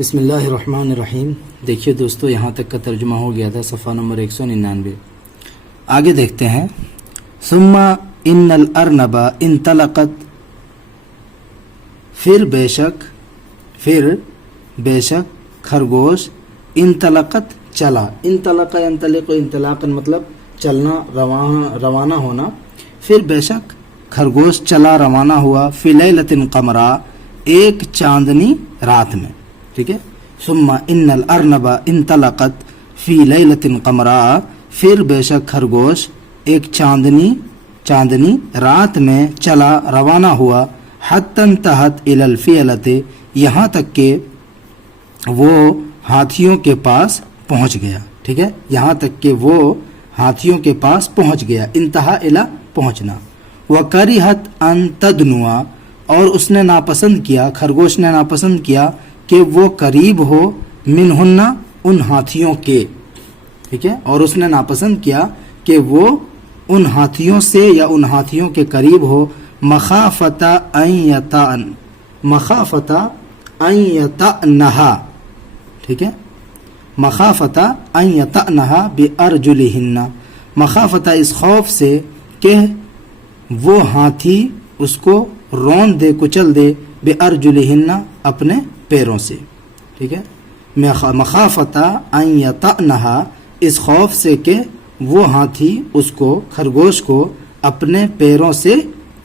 بسم اللہ الرحمن الرحیم. دیکھیے دوستو، یہاں تک کا ترجمہ ہو گیا تھا، صفحہ نمبر 199. آگے دیکھتے ہیں. ثم ان الارنب انطلقت، پھر بے شک خرگوش انطلقت چلا. انطلق ينطلق انطلاقا مطلب چلنا، روانہ ہونا. پھر بے شک خرگوش چلا، روانہ ہوا. فی لیلۃ قمراء، ایک چاندنی رات میں. ٹھیک ہے. ثم ان الارنب انطلقت فی لیلۃ قمراء، پھر بے شک خرگوش ایک چاندنی رات میں چلا، روانہ ہوا. حتی انتہت الی الفیلۃ، یہاں تک کہ وہ ہاتھیوں کے پاس پہنچ گیا. ٹھیک ہے، یہاں تک کہ وہ ہاتھیوں کے پاس پہنچ گیا. انتہا الی پہنچنا. وکرہت ان تدنوا، اور اس نے ناپسند کیا، خرگوش نے ناپسند کیا کہ وہ قریب ہو منہن، ان ہاتھیوں کے. ٹھیک ہے، اور اس نے ناپسند کیا کہ وہ ان ہاتھیوں سے یا ان ہاتھیوں کے قریب ہو. مخافت ان یطأنہا. ٹھیک ہے، مخافت ان یطأنہا بارجلہن، مخافت اس خوف سے کہ وہ ہاتھی اس کو رون دے، کچل دے. بارجلہن، اپنے پیروں سے. ٹھیک ہے، مخافت ان یطأنہا، اس خوف سے کہ وہ ہاتھی اس کو، خرگوش کو اپنے پیروں سے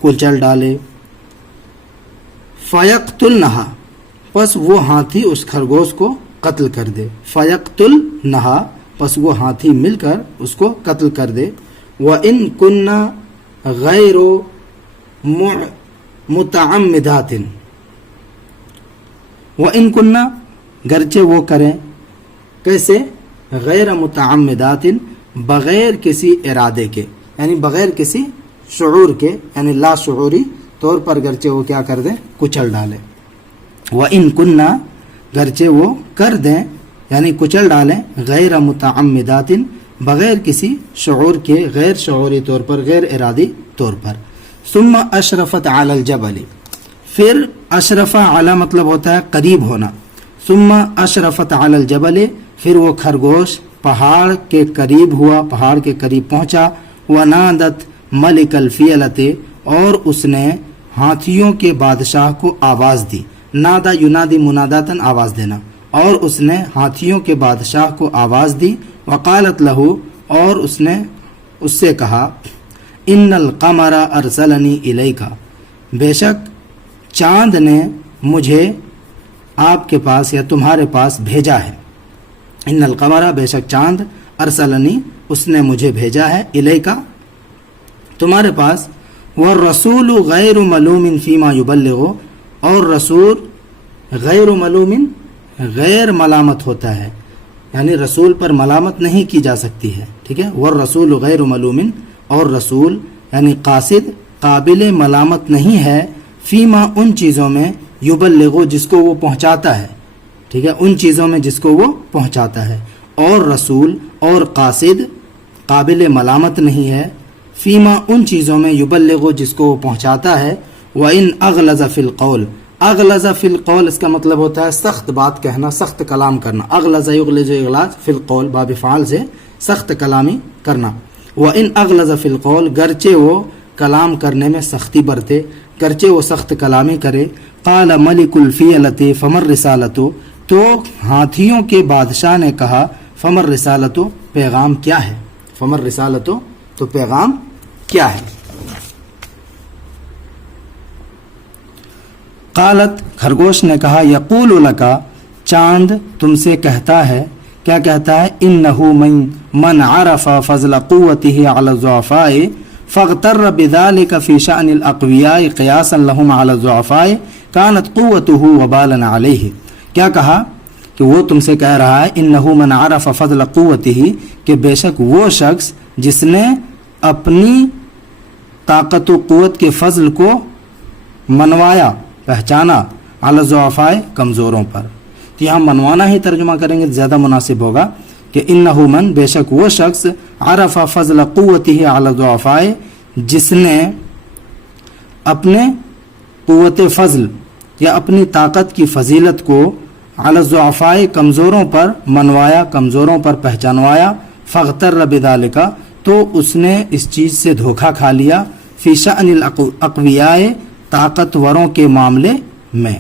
کچل ڈالے. فیقتلنہا، پس وہ ہاتھی اس خرگوش کو قتل کر دے. فیقتلنہا، پس وہ ہاتھی مل کر اس کو قتل کر دے. وَإِن كُنَّ غَيْرُ مُتَعَمِّدَاتٍ، وَإِن كُنَّ، گرچہ وہ کریں. کیسے؟ غیر متعمدات، بغیر کسی ارادے کے، یعنی بغیر کسی شعور کے، یعنی لا شعوری طور پر گرچہ وہ کیا کر دیں، کچل ڈالیں. وَإِن كُنَّ، گرچہ وہ کر دیں یعنی کچل ڈالیں. غیر متعمدات، بغیر کسی شعور کے، غیر شعوری طور پر، غیر ارادی طور پر. ثم اشرفت علی الجبل، پھر اشرف علی مطلب ہوتا ہے قریب ہونا. ثم اشرفت علی الجبل، پھر وہ خرگوش پہاڑ کے قریب ہوا، پہاڑ کے قریب پہنچا. ونادت ملک الفیلۃ، اور اس نے ہاتھیوں کے بادشاہ کو آواز دی. نادا ینادی مناداتن، آواز دینا. اور اس نے ہاتھیوں کے بادشاہ کو آواز دی. وقالت لہو، اور اس نے اس سے کہا. ان القمر ارسلنی الیک، بے شک چاند نے مجھے آپ کے پاس یا تمہارے پاس بھیجا ہے. ان القمر، بے شک چاند. ارسلنی، اس نے مجھے بھیجا ہے. الیک، تمہارے پاس. والرسول غیر ملوم فیما یبلغ، اور رسول غیر ملوم، غیر ملامت ہوتا ہے، یعنی رسول پر ملامت نہیں کی جا سکتی ہے. ٹھیک ہے، والرسول غیر ملوم، اور رسول یعنی قاصد قابل ملامت نہیں ہے. فیما، ان چیزوں میں. یبلغ، جس کو وہ پہنچاتا ہے. ٹھیک ہے، ان چیزوں میں جس کو وہ پہنچاتا ہے. اور رسول اور قاصد قابل ملامت نہیں ہے. فیما، ان چیزوں میں. یبلغ، جس کو وہ پہنچاتا ہے. وَإِنْ أَغْلَظَ فِي الْقَوْلِ، اغلظ فی القول، اس کا مطلب ہوتا ہے سخت بات کہنا، سخت کلام کرنا. اغلظ یغلظ اغلاظ فی القول، باب فعال سے سخت کلامی کرنا. وَإِنْ أَغْلَظَ فِي الْقَوْلِ، گرچہ وہ کلام کرنے میں سختی برتے، گرچہ وہ سخت کلامی کرے. قال ملک الفیلۃ فما الرسالۃ، تو ہاتھیوں کے بادشاہ نے کہا. فما الرسالۃ، پیغام کیا ہے. فما الرسالۃ، تو پیغام کیا ہے. قالت، خرگوش نے کہا. یقول لک، چاند تم سے کہتا ہے. کیا کہتا ہے؟ انہ من عرف فضل قوته على الضعفاء فاغتر بذلك في شأن الاقویاء قیاسا لهم على الضعفاء كانت قوته وبالا عليه. کیا کہا کہ وہ تم سے کہہ رہا ہے. انہ من عرف فضل قوته، کہ بے شک وہ شخص جس نے اپنی طاقت و قوت کے فضل کو منوایا، پہچانا. علی الضعفاء، کمزوروں پر. تو یہاں منوانا ہی ترجمہ کریں گے زیادہ مناسب ہوگا کہ انہ من، بے شک وہ شخص. عرف فضل قوته علی الضعفاء، جس نے اپنے قوت فضل یا اپنی طاقت کی فضیلت کو علی الضعفاء کمزوروں پر منوایا، کمزوروں پر پہچانوایا، فاغتر بذالک تو اس نے اس چیز سے دھوکہ کھا لیا، فی شأن الاقویاء طاقتوروں کے معاملے میں،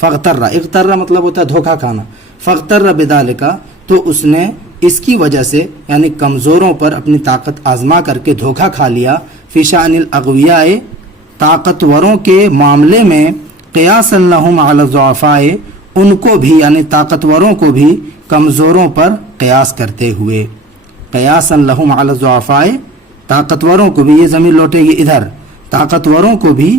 فاغتر، اغتر مطلب ہوتا ہے دھوکہ کھانا، فاغتر بذالک تو اس نے اس کی وجہ سے یعنی کمزوروں پر اپنی طاقت آزما کر کے دھوکہ کھا لیا، فی شأن الاقویاء طاقتوروں کے معاملے میں، قیاسا لہم علی الضعفاء ان کو بھی یعنی طاقتوروں کو بھی کمزوروں پر قیاس کرتے ہوئے، قیاسا لہم علی الضعفاء طاقتوروں کو بھی، یہ ضمیر لوٹے گی ادھر، طاقتوروں کو بھی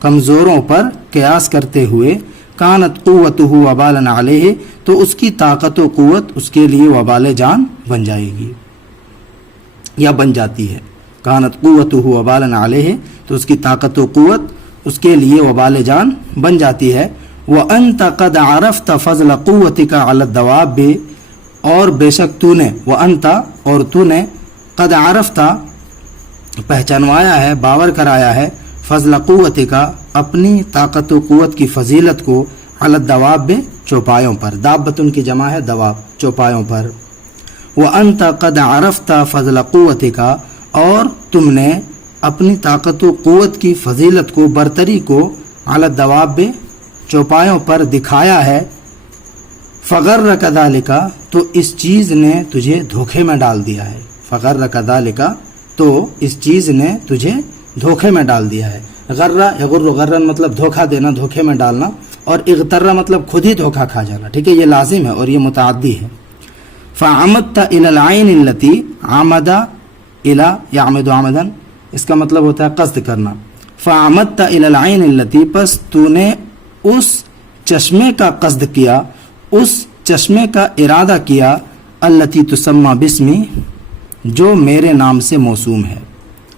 کمزوروں پر قیاس کرتے ہوئے، کانت قوتہ وبالا علیہ تو اس کی طاقت و قوت اس کے لیے وبال جان بن جائے گی یا بن جاتی ہے، کانت قوتہ وبالا علیہ تو اس کی طاقت و قوت اس کے لیے وبال جان بن جاتی ہے، وَأَنْتَ قَدْ عَرَفْتَ فَضْلَ قُوَّتِكَ عَلَى الدَّوَابِ اور بے شک تو نے، وَأَنْتَ اور تو نے، قَدْ عَرَفْتَ پہچانوایا ہے، باور کرایا ہے، فضل قوت کا اپنی طاقت و قوت کی فضیلت کو، علی الدواب چوپایوں پر، دابتن کی جمع ہے دواب، چوپایوں پر، وَأَنْتَ قَدْ عَرَفْتَ فضل قوت کا اور تم نے اپنی طاقت و قوت کی فضیلت کو، برتری کو، علی الدواب چوپایوں پر دکھایا ہے، فغرک ذالک تو اس چیز نے تجھے دھوکے میں ڈال دیا ہے، فغرک ذالک تو اس چیز نے تجھے دھوکے میں ڈال دیا ہے، غرہ یغر غرن مطلب دھوکہ دینا، دھوکے میں ڈالنا، اور اغترہ مطلب خود ہی دھوکہ کھا جانا، ٹھیک ہے، یہ لازم ہے اور یہ متعدی ہے، فعمدت الی العین التی، عمد الی یعمد عمدا اس کا مطلب ہوتا ہے قصد کرنا، فعمدت الی العین التی پس تو نے اس چشمے کا قصد کیا، اس چشمے کا ارادہ کیا، التی تسمى باسمی جو میرے نام سے موسوم ہے،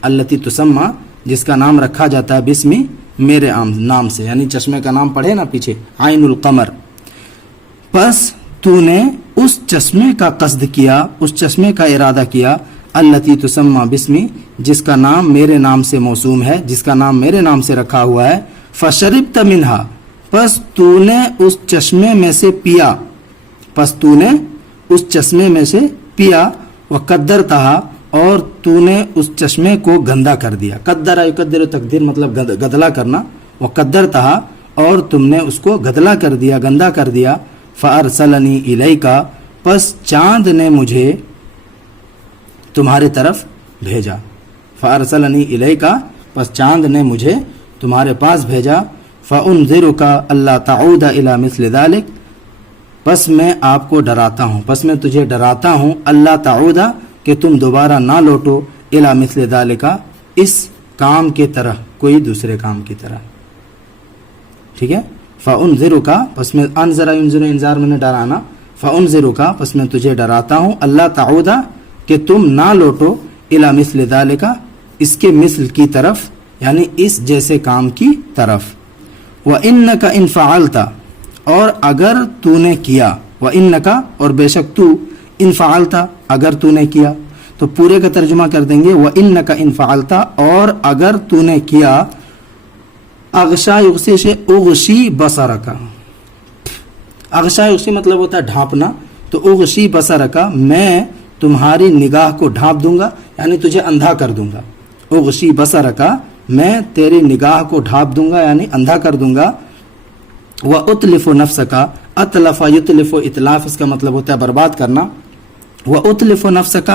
التی تسمى جس کا نام رکھا جاتا ہے، باسمی میرے نام سے، یعنی چشمے کا نام پڑھے نا پیچھے، عین القمر، پس تو نے اس چشمے کا قصد کیا، اس چشمے کا ارادہ کیا، التی تسمى باسمی جس کا نام میرے نام سے موسوم ہے، جس کا نام میرے نام سے رکھا ہوا ہے، فشربت منہا پس تو نے اس چشمے میں سے پیا، پس تو نے اس چشمے میں سے پیا، وقدرتہا اور تو نے اس چشمے کو گندا کر دیا، قدر یقدر تقدیر مطلب گدلا کرنا، وقدرتہا اور تم نے اس کو گدلا کر دیا، گندا کر دیا، فارسلنی الیکا پس چاند نے مجھے تمہارے طرف بھیجا، فارسلنی الیکا پس چاند نے مجھے تمہارے پاس بھیجا، فانذرک الا تعود الی مثل ذلک پس میں آپ کو ڈراتا ہوں، پس میں تجھے ڈراتا ہوں، اللہ تعود کہ تم دوبارہ نہ لوٹو، الی مثل ذلک اس کام کی طرح، کوئی دوسرے کام کی طرح، ٹھیک ہے، فانذرک پس میں انذر ینذر انذار میں نے ڈرانا، فانذرک پس میں تجھے ڈراتا ہوں، اللہ تعود کہ تم نہ لوٹو، الی مثل ذلک اس کے مثل کی طرف یعنی اس جیسے کام کی طرف، وَإِنَّكَ إِن فَعَلْتَ اور اگر تو نے کیا، وَإِنَّكَ اور بے شک تو، ان فعلتا اگر تو نے کیا، تو پورے کا ترجمہ کر دیں گے، وَإِنَّكَ إِن فَعَلْتَ اور اگر تو نے کیا، اغشا یغشی سے اغشی بصرک، اغشا یغشی مطلب ہوتا ہے ڈھانپنا، تو اغشی بصرک میں تمہاری نگاہ کو ڈھانپ دوں گا، یعنی تجھے اندھا کر دوں گا، اغشی بصرک میں تیری نگاہ کو ڈھانپ دوں گا یعنی اندھا کر دوں گا، وَأُتْلِفُ نَفْسَكَ اطلف یطلف اطلاف اس کا مطلب ہوتا ہے برباد کرنا، وَأُتْلِفُ نَفْسَكَ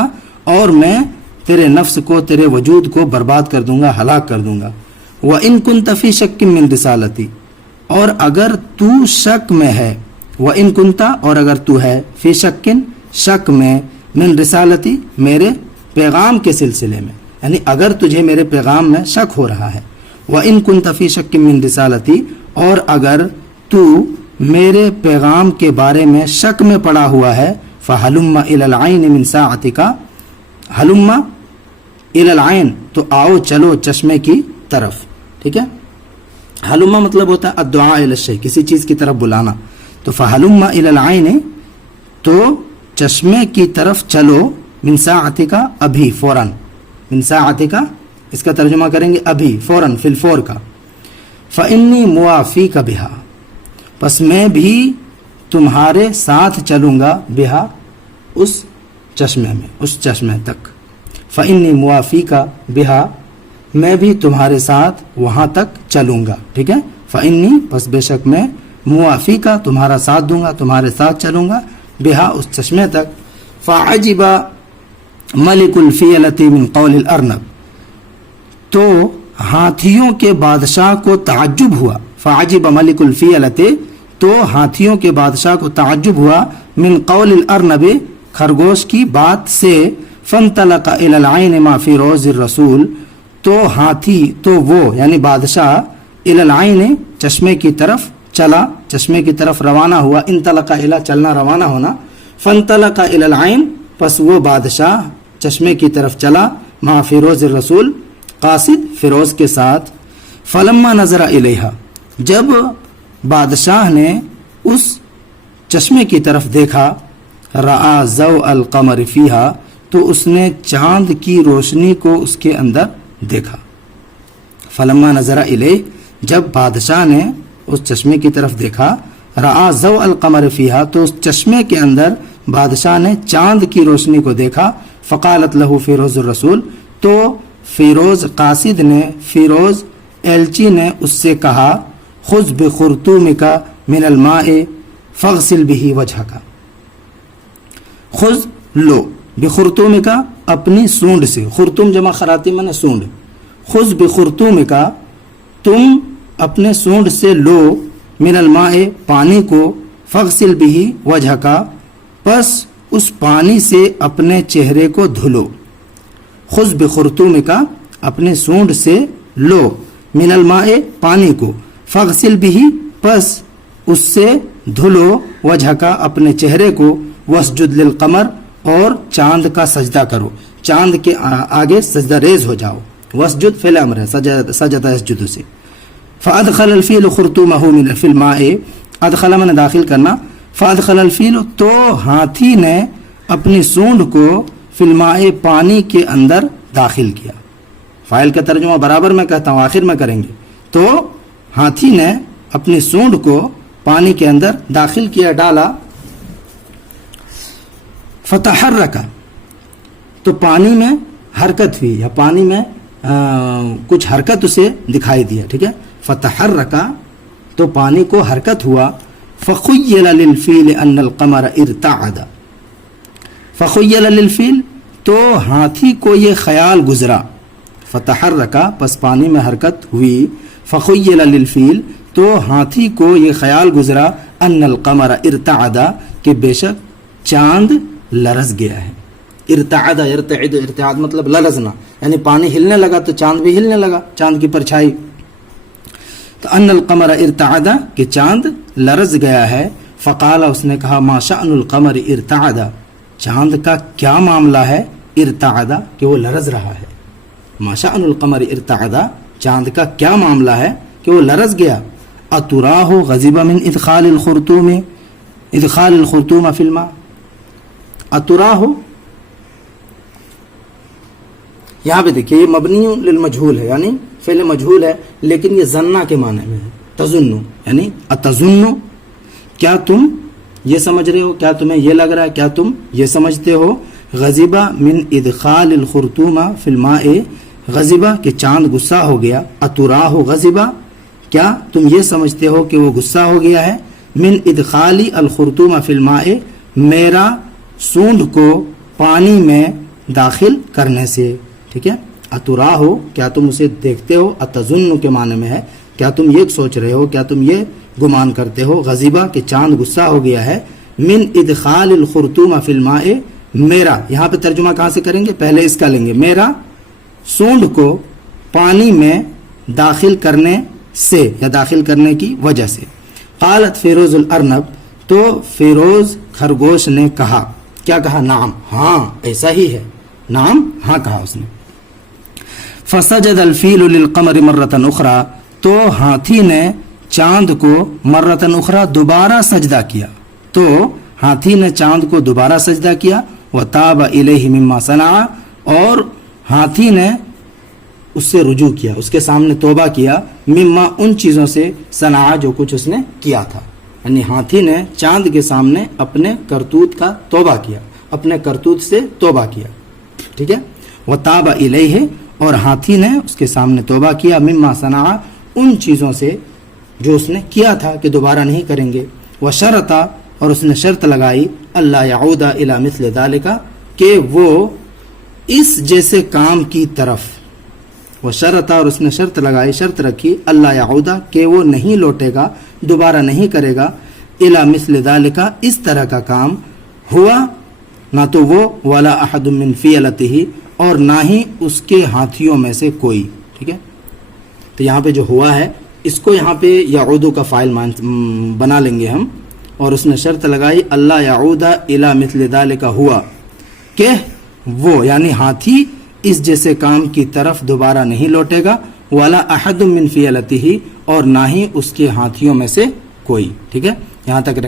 اور میں تیرے نفس کو، تیرے وجود کو برباد کر دوں گا، ہلاک کر دوں گا، وَإِن كُنْتَ فِي شَكٍّ مِّن رِسَالَتِي اور اگر تو شک میں ہے، وَإِن كُنْتَ اور اگر تو ہے، فی شکن شک میں، من رسالتی میرے پیغام کے سلسلے میں، یعنی اگر تجھے میرے پیغام میں شک ہو رہا ہے، وَإِن كُنْتَ فِي شَكٍّ مِّن رسالتی اور اگر تو میرے پیغام کے بارے میں شک میں پڑا ہوا ہے، فَحَلُمَّ إِلَى الْعَيْنِ مِن سَاعَتِكَ حلُمَّ إِلَى الْعَيْنِ تو آؤ چلو چشمے کی طرف، ٹھیک ہے، حلُمَّ مطلب ہوتا ہے الدعاء إِلَى الشَّيْء کسی چیز کی طرف بلانا، تو فَحَلُمَّ إِلَى الْعَيْنِ تو چشمے کی طرف چلو، من ساعتک ابھی فوراً، من ساعتک اس کا ترجمہ کریں گے ابھی فوراً، فی الفور کا، فإنی موافیک بہا پس میں بھی تمہارے ساتھ چلوں گا بہا اس چشمے میں، اس چشمے تک، فإنی موافیکا بہا میں بھی تمہارے ساتھ وہاں تک چلوں گا، ٹھیک ہے، فإنی پس بے شک میں موافیکا تمہارا ساتھ دوں گا، تمہارے ساتھ چلوں گا، بہا اس چشمے تک۔ فعجب ملک الفیلۃ من قول الارنب، تو ہاتھیوں کے بادشاہ کو تعجب ہوا، فعجب ملک الفیلۃ تو ہاتھیوں کے بادشاہ کو تعجب ہوا، من قول الارنب خرگوش کی بات سے، فانطلق الی العین ما فی روض الرسول تو ہاتھی تو وہ یعنی بادشاہ الی العین چشمے کی طرف چلا، چشمے کی طرف روانہ ہوا، انطلق الی چلنا روانہ ہونا، فانطلق الی العین پس وہ بادشاہ چشمے کی طرف چلا، ما فی روض الرسول قاصد فیروز کے ساتھ، فلما نظر الیہا جب بادشاہ نے اس چشمے کی طرف دیکھا، رآ ضوء القمر فیہا تو اس نے چاند کی روشنی کو اس کے اندر دیکھا، فلما نظر الیہ جب بادشاہ نے اس چشمے کی طرف دیکھا، رآ ضوء القمر فیہا تو اس چشمے کے اندر بادشاہ نے چاند کی روشنی کو دیکھا، فقالت لہ فیروز الرسول تو فیروز قاصد نے، فیروز ایلچی نے اس سے کہا، خذ بخرطومک من الماء فاغسل به وجهک، خذ لو بخرطومک اپنی سونڈ سے، خرطوم جمع خراطی میں سونڈ، خذ بخرطومک تم اپنے سونڈ سے لو، من الماء پانی کو، فاغسل به وجهک پس اس پانی سے اپنے چہرے کو دھلو، خذ بخرطومک اپنے سونڈ سے لو، من الماء پانی کو، فاغسل به پس اس سے دھلو، وجهک اپنے چہرے کو، واسجد للقمر اور چاند کا سجدہ کرو، چاند کے آگے سجدہ ریز ہو جاؤ، واسجد فعل امر ہے، سجدہ یسجد سے، فادخل الفیل خرطومہ من فی الماء، ادخل من داخل کرنا، فادخل الفیل تو ہاتھی نے اپنی سونڈ کو، فی الماء پانی کے اندر داخل کیا، فاعل کا ترجمہ برابر میں کہتا ہوں آخر میں کریں گے، تو ہاتھی نے اپنی سونڈ کو پانی کے اندر داخل کیا، ڈالا، فتحرک تو پانی میں حرکت ہوئی یا پانی میں کچھ حرکت اسے دکھائی دیا، ٹھیک ہے، فتحرک تو پانی کو حرکت ہوا، فخیل للفیل ان القمر ارتعد، فخیل للفیل تو ہاتھی کو یہ خیال گزرا، فتحرک پس پانی میں حرکت ہوئی، فخیل للفیل تو ہاتھی کو یہ خیال گزرا، ان القمر ارتعد کہ بے شک چاند لرز گیا ہے، ارتعد ارتعد ارتعاد مطلب لرزنا، یعنی پانی ہلنے لگا تو چاند بھی ہلنے لگا، چاند کی پرچھائی، تو ان القمر ارتعد کہ چاند لرز گیا ہے، فقال اس نے کہا، ما شأن القمر ارتعد چاند کا کیا معاملہ ہے، ارتعد کہ وہ لرز رہا ہے، ما شأن القمر ارتعد چاند کا کیا معاملہ ہے کہ وہ لرز گیا، اتراہ غضب من ادخال الخرطوم فی الماء، اتراہ یہاں پہ دیکھیے یہ مبنی للمجہول ہے، یعنی فعل مجہول ہے لیکن یہ ظنہ کے معنی میں ہے، تظنو یعنی اتظنو کیا تم یہ سمجھ رہے ہو، کیا تمہیں یہ لگ رہا ہے، کیا تم یہ سمجھتے ہو، غضبہ من ادخال الخرطوم فی الماء غضبہ کہ چاند غصہ ہو گیا، اتراہ غضبہ کیا تم یہ سمجھتے ہو کہ وہ غصہ ہو گیا ہے، من ادخال الخرطوم فی الماء میرا سونڈ کو پانی میں داخل کرنے سے، ٹھیک ہے، اتراہ کیا تم اسے دیکھتے ہو، اتظن کے معنی میں ہے کیا تم یہ سوچ رہے ہو، کیا تم یہ گمان کرتے ہو، غضبہ کہ چاند غصہ ہو گیا ہے، من ادخال الخرطوم فی الماء میرا، یہاں پہ ترجمہ کہاں سے کریں گے، پہلے اس کا لیں گے، میرا سونڈ کو پانی میں داخل کرنے سے یا داخل کرنے کی وجہ سے، قالت فیروز الارنب تو فیروز خرگوش نے کہا، کیا کہا، نعم ہاں ایسا ہی ہے، نعم ہاں کہا اس نے، فسجد الفیل للقمر مرۃ اخری تو ہاتھی نے چاند کو مرۃ اخری دوبارہ سجدہ کیا، تو ہاتھی نے چاند کو دوبارہ سجدہ کیا، وتاب الیہ مما صنع اور ہاتھی نے اس سے رجوع کیا، اس کے سامنے توبہ کیا، مما ان چیزوں سے، صنع جو کچھ اس نے کیا تھا، یعنی ہاتھی نے چاند کے سامنے اپنے کرتوت کا توبہ کیا، اپنے کرتوت سے توبہ کیا، ٹھیک ہے. وتاب الیہ، اور ہاتھی نے اس کے سامنے توبہ کیا، مما صنع، ان چیزوں سے جو اس نے کیا تھا کہ دوبارہ نہیں کریں گے. وشرط، اور اس نے شرط لگائی، اللہ یعود الی مثل ذلک، کہ وہ اس جیسے کام کی طرف. وشرط، اور اس نے شرط لگائی، شرط رکھی، اللہ یعود، کہ وہ نہیں لوٹے گا، دوبارہ نہیں کرے گا، الی مثل ذلک، اس طرح کا کام، ہوا، نہ تو وہ، ولا احد من فیلتہ، اور نہ ہی اس کے ہاتھیوں میں سے کوئی. ٹھیک ہے، تو یہاں پہ جو ہوا ہے اس کو یہاں پہ یعود کا فاعل بنا لیں گے ہم. اور اس نے شرط لگائی، اللہ یعود الی مثل ذلک، ہوا، کہ وہ یعنی ہاتھی اس جیسے کام کی طرف دوبارہ نہیں لوٹے گا، ولا احد من فیلتہ، اور نہ ہی اس کے ہاتھیوں میں سے کوئی. ٹھیک ہے، یہاں تک